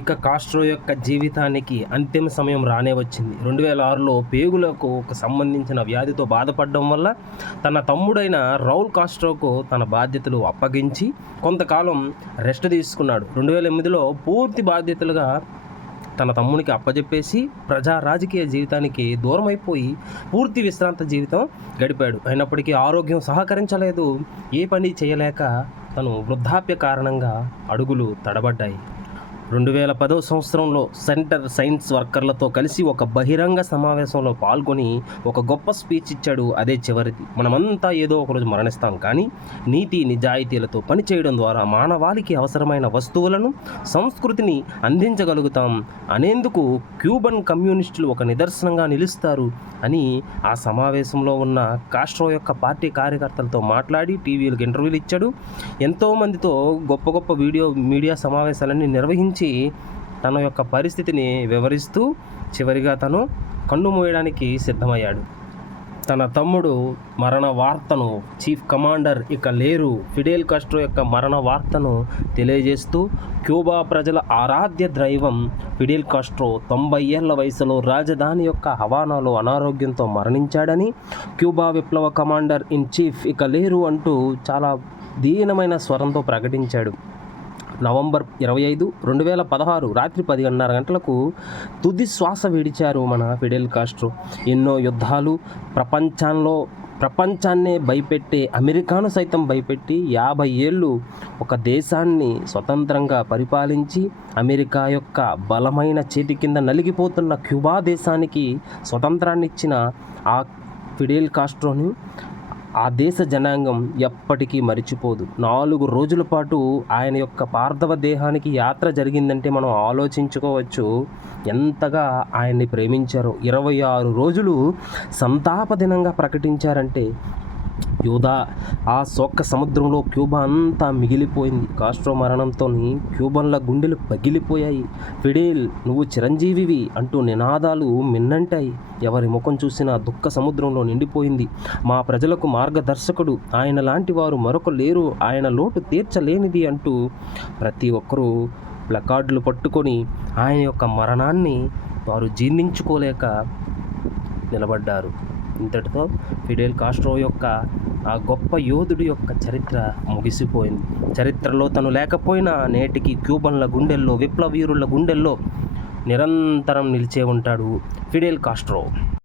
ఇక కాస్ట్రో యొక్క జీవితానికి అంతిమ సమయం రానే వచ్చింది. 2006లో పేగులకు సంబంధించిన వ్యాధితో బాధపడడం వల్ల తన తమ్ముడైన రౌల్ కాస్ట్రోకు తన బాధ్యతలు అప్పగించి కొంతకాలం రెస్ట్ తీసుకున్నాడు. 2008లో పూర్తి బాధ్యతలుగా తన తమ్మునికి అప్పజెప్పేసి రాజకీయ జీవితానికి దూరమైపోయి పూర్తి విశ్రాంత జీవితం గడిపాడు. అయినప్పటికీ ఆరోగ్యం సహకరించలేదు. ఏ పని చేయలేక తను వృద్ధాప్య కారణంగా అడుగులు తడబడ్డాయి. 2010 సంవత్సరంలో సెంటర్ సైన్స్ వర్కర్లతో కలిసి ఒక బహిరంగ సమావేశంలో పాల్గొని ఒక గొప్ప స్పీచ్ ఇచ్చాడు. అదే చివరిది. మనమంతా ఏదో ఒకరోజు మరణిస్తాం, కానీ నీతి నిజాయితీలతో పనిచేయడం ద్వారా మానవాళికి అవసరమైన వస్తువులను, సంస్కృతిని అందించగలుగుతాం అనేందుకు క్యూబన్ కమ్యూనిస్టులు ఒక నిదర్శనంగా నిలుస్తారు అని ఆ సమావేశంలో ఉన్న కాస్ట్రో యొక్క పార్టీ కార్యకర్తలతో మాట్లాడి టీవీలకు ఇంటర్వ్యూలు ఇచ్చాడు. ఎంతోమందితో గొప్ప గొప్ప మీడియా సమావేశాలన్నీ నిర్వహించి తన యొక్క పరిస్థితిని వివరిస్తూ చివరిగా తను కన్ను మూయడానికి సిద్ధమయ్యాడు. తన తమ్ముడు మరణ వార్తను చీఫ్ కమాండర్ ఇక లేరు ఫిడెల్ కాస్ట్రో యొక్క మరణ వార్తను తెలియజేస్తూ క్యూబా ప్రజల ఆరాధ్య దైవం ఫిడెల్ కాస్ట్రో 90 ఏళ్ల వయసులో రాజధాని యొక్క హవానాలో అనారోగ్యంతో మరణించాడని, క్యూబా విప్లవ కమాండర్ ఇన్ చీఫ్ ఇక లేరు అంటూ చాలా దీనమైన స్వరంతో ప్రకటించాడు. నవంబర్ 25, 2016 రాత్రి 10:30 గంటలకు తుది శ్వాస విడిచారు మన ఫిడెల్ కాస్ట్రో. ఎన్నో యుద్ధాలు, ప్రపంచాన్నే భయపెట్టే అమెరికాను సైతం భయపెట్టి 50 ఏళ్ళు ఒక దేశాన్ని స్వతంత్రంగా పరిపాలించి అమెరికా యొక్క బలమైన చేతి కింద నలిగిపోతున్న క్యూబా దేశానికి స్వతంత్రాన్ని ఇచ్చిన ఆ ఫిడెల్ కాస్ట్రోని ఆ దేశ జనాంగం ఎప్పటికీ మరిచిపోదు. 4 రోజుల పాటు ఆయన యొక్క పార్థివ దేహానికి యాత్ర జరిగిందంటే మనం ఆలోచించుకోవచ్చు ఎంతగా ఆయన్ని ప్రేమించారో. 26 రోజులు సంతాప దినంగా ప్రకటించారంటే ఆ శోక సముద్రంలో క్యూబా అంతా మిగిలిపోయింది. కాస్ట్రో మరణంతో క్యూబన్ల గుండెలు పగిలిపోయాయి. ఫిడెల్, నువ్వు చిరంజీవివి అంటూ నినాదాలు మిన్నంటాయి. ఎవరి ముఖం చూసినా దుఃఖ సముద్రంలో నిండిపోయింది. మా ప్రజలకు మార్గదర్శకుడు, ఆయన లాంటి వారు మరొకరు లేరు, ఆయన లోటు తీర్చలేనిది అంటూ ప్రతి ఒక్కరూ ప్లకార్డులు పట్టుకొని ఆయన యొక్క మరణాన్ని వారు జీర్ణించుకోలేక నిలబడ్డారు. ఇంతటితో ఫిడెల్ కాస్ట్రో యొక్క ఆ గొప్ప యోధుడి యొక్క చరిత్ర ముగిసిపోయింది. చరిత్రలో తను లేకపోయినా నేటికి క్యూబన్ల గుండెల్లో, విప్లవీరుల గుండెల్లో నిరంతరం నిలిచే ఉంటాడు ఫిడెల్ కాస్ట్రో.